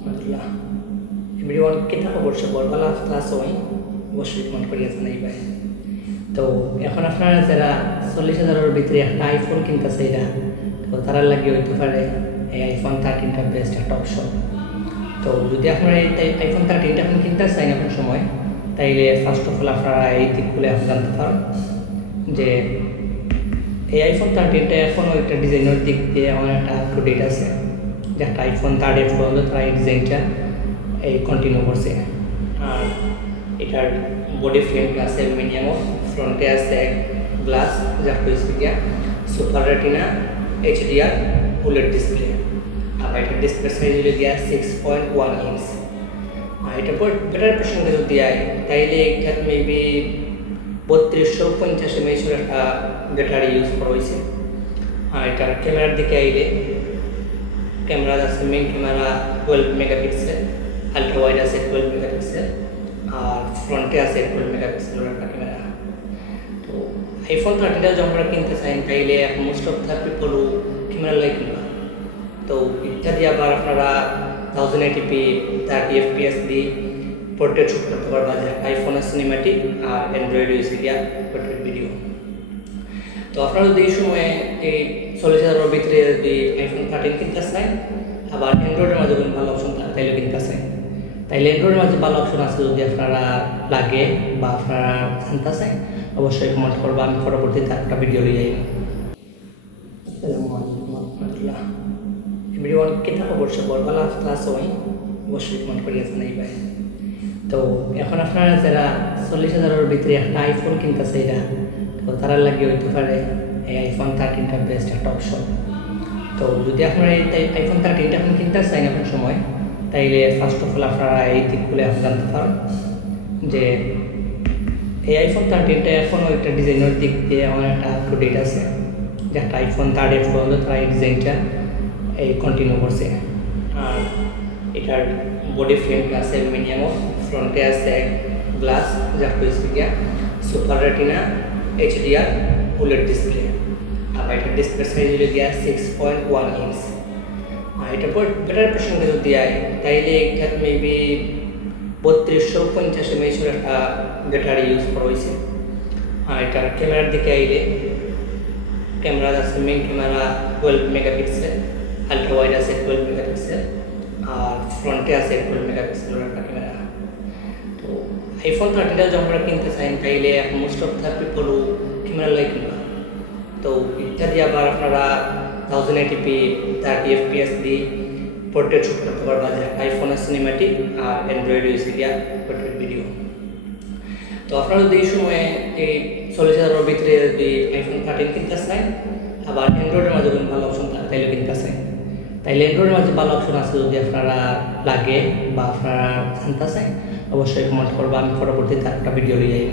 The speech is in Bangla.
রহমতুল্লাহ এভরিওয়ান কেতা খবর সবর ভালো ক্লাস হয় অবশ্যই কমেন্ট করিয়া জানাইবাই। তো এখন আপনারা যারা 40,000-এর ভিতরে একটা আইফোন কিনতেছে এটা, তো তারা লাগিয়ে হইতে পারে এই আইফোন 13টা বেস্ট একটা অপশন। তো যদি আপনারা এই আইফোন 13টা এখন কিনতে চান এখন সময়, তাইলে ফার্স্ট অফ অল আপনারা এই দিকগুলো এখন জানতে পারেন যে এই আইফোন 13টা এখনও একটা ডিজাইনের দিক দিয়ে আমার একটা আপ টু ডেট আছে, যে একটা আইফোন 13 পর্যন্ত তারা এই ডিজাইনটা এই কন্টিনিউ করছে। আর এটার বডি ফ্রেমটা আছে অ্যালুমিনিয়াম, ফ্রন্টে আছে গ্লাস যা হয়েছে গিয়া সুপার রেটিনা HDR ফুলের ডিসপ্লে। আর এটার ডিসপ্লে সাইজ হলে গিয়া 6.1 ইঞ্চ। আর এটা ব্যাটারি প্রসঙ্গে যদি আয় তাইলে এটা মেবি 3250 mAh একটা ব্যাটারি ইউজ করা হয়েছে। আর এটার ক্যামেরার দিকে আইলে ক্যামেরা আছে main camera 12 megapixel, ultra wide আছে 12 মেগাপিক্সেল, আর ফ্রন্টে আছে 12 মেগাপিক্সেলের একটা ক্যামেরা। তো আইফোন 13টা যখন আমরা কিনতে চাই তাইলে most of the people camera like কিনবা। তো এটা দিয়ে আবার আপনারা 1080p 30 fps দিয়ে পোর্ট্রেট শুট করতে পারবা, যে আইফোনের সিনেমাটিক আর অ্যান্ড্রয়েড ইউজ দিয়া পোর্ট্রেট ভিডিও। তো আপনারা যদি এই সময়ে এই 40,000-এর ভিতরে যদি আইফোন 13 কিনতে চান, আবার অ্যান্ড্রয়েডের মাঝে কোনো ভালো অপশন থাকে তাইলে কিনতে চান, তাইলে অ্যান্ড্রয়েডের মাঝে ভালো অপশন আছে যদি আপনারা লাগে বা আপনারা জানতে চান অবশ্যই কমেন্ট করবা, আমি পরবর্তীতে একটা ভিডিও নিয়ে যাই। আসসালামু আলাইকুম রহমতুল্লাহ এভরিওয়ান কেতা খবর সবর ভালো ক্লাস হয় অবশ্যই কমেন্ট করিয়া জানাইবাই। তো এখন আপনারা যারা 40,000-এর ভিতরে একটা আইফোন কিনতেছে এটা, তো তারা লাগিয়ে হইতে পারে এই আইফোন 13টা বেস্ট একটা অপশন। তো যদি আপনারা এই আইফোন 13টা এখন কিনতে চান এখন সময়, তাইলে ফার্স্ট অফ অল আপনারা এই দিকগুলো এখন জানতে পারেন যে এই আইফোন 13টা এখনও একটা ডিজাইনের দিক দিয়ে আমার একটা আপ টু ডেট আছে, যে একটা আইফোন 13 পর্যন্ত তারা এই ডিজাইনটা এই কন্টিনিউ করছে। আর এটার বডি ফ্রেমটা আছে অ্যালুমিনিয়াম, ফ্রন্টে আছে গ্লাস যা হয়েছে গিয়া সুপার রেটিনা HDR ফুলের ডিসপ্লে। আর এটার ডিসপ্লে সাইজ হলে গিয়া 6.1 ইঞ্চ। আর এটা ব্যাটারি প্রসঙ্গে যদি আয় তাইলে এটা মেবি 3250 mAh একটা ব্যাটারি ইউজ করা হয়েছে। আর এটার ক্যামেরার দিকে আইলে ক্যামেরা আছে main camera 12 megapixel, ultra wide আছে 12 মেগাপিক্সেল, আর ফ্রন্টে আছে 12 মেগাপিক্সেলের একটা ক্যামেরা। তো আইফোন 13টা যখন আমরা কিনতে চাই তাইলে most of the people camera like কিনবা। তো এটা দিয়ে আবার আপনারা 1080p 30 fps দিয়ে পোর্ট্রেট শুট করতে পারবা, যে আইফোনের সিনেমাটিক আর অ্যান্ড্রয়েড ইউজ দিয়া পোর্ট্রেট ভিডিও। তো আপনারা যদি এই সময়ে এই 40,000-এর ভিতরে যদি আইফোন 13 কিনতে চান, আবার অ্যান্ড্রয়েডের মাঝে কোনো ভালো অপশন থাকে তাইলে কিনতে চান, তাইলে অ্যান্ড্রয়েডের মাঝে ভালো অপশন আছে যদি আপনারা লাগে বা আপনারা জানতে চান অবশ্যই কমেন্ট করবা, আমি পরবর্তীতে একটা ভিডিও নিয়ে যাই।